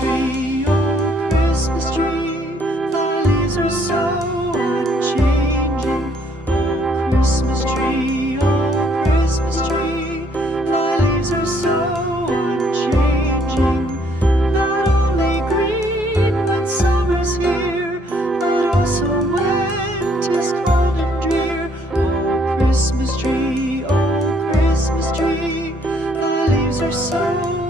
tree, oh Christmas tree, thy leaves are so unchanging. Oh Christmas tree, thy leaves are so unchanging. Not only green when summer's here, but also when 'tis cold and drear. Oh Christmas tree, thy leaves are so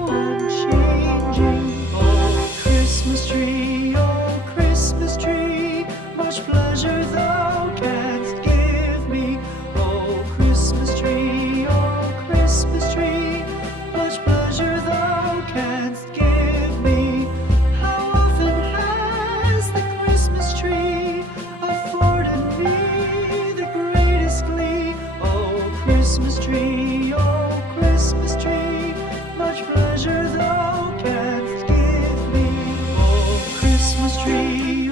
unchanging. Oh Christmas tree, much pleasure thou canst give me. Oh Christmas tree, much pleasure thou canst give me. How often has the Christmas tree afforded me the greatest glee? Oh Christmas tree, much pleasure thou canst give me. Oh Christmas tree,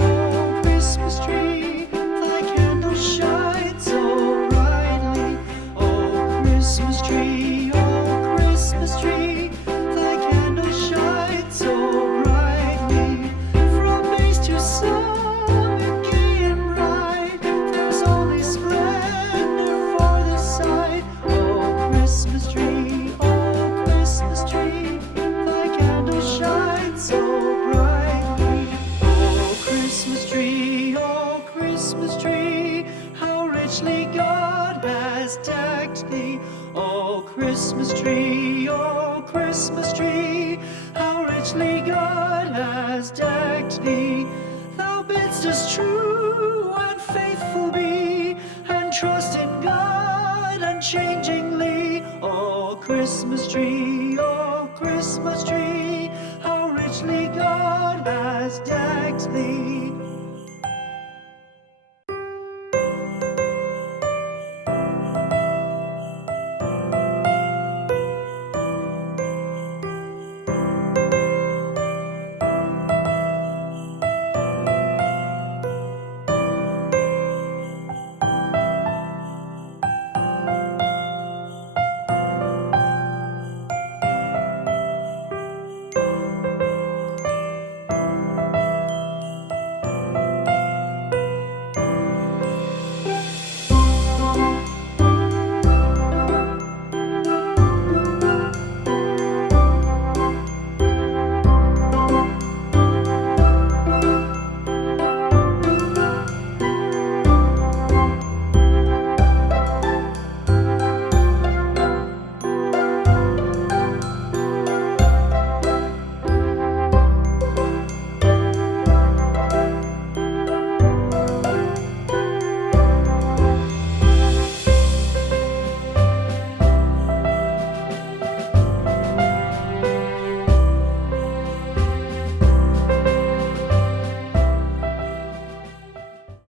thy candles shine so brightly. Oh Christmas tree, thy candles shine so brightly. From base to summit, gay and bright, there's only splendor for the sight. Oh Christmas tree, thy candles shine so brightly. Oh Christmas tree, how richly God has decked thee. Oh Christmas tree, how richly God has decked thee. Thou bidst us true and faithful be, and trust in God unchangingly. Oh Christmas tree,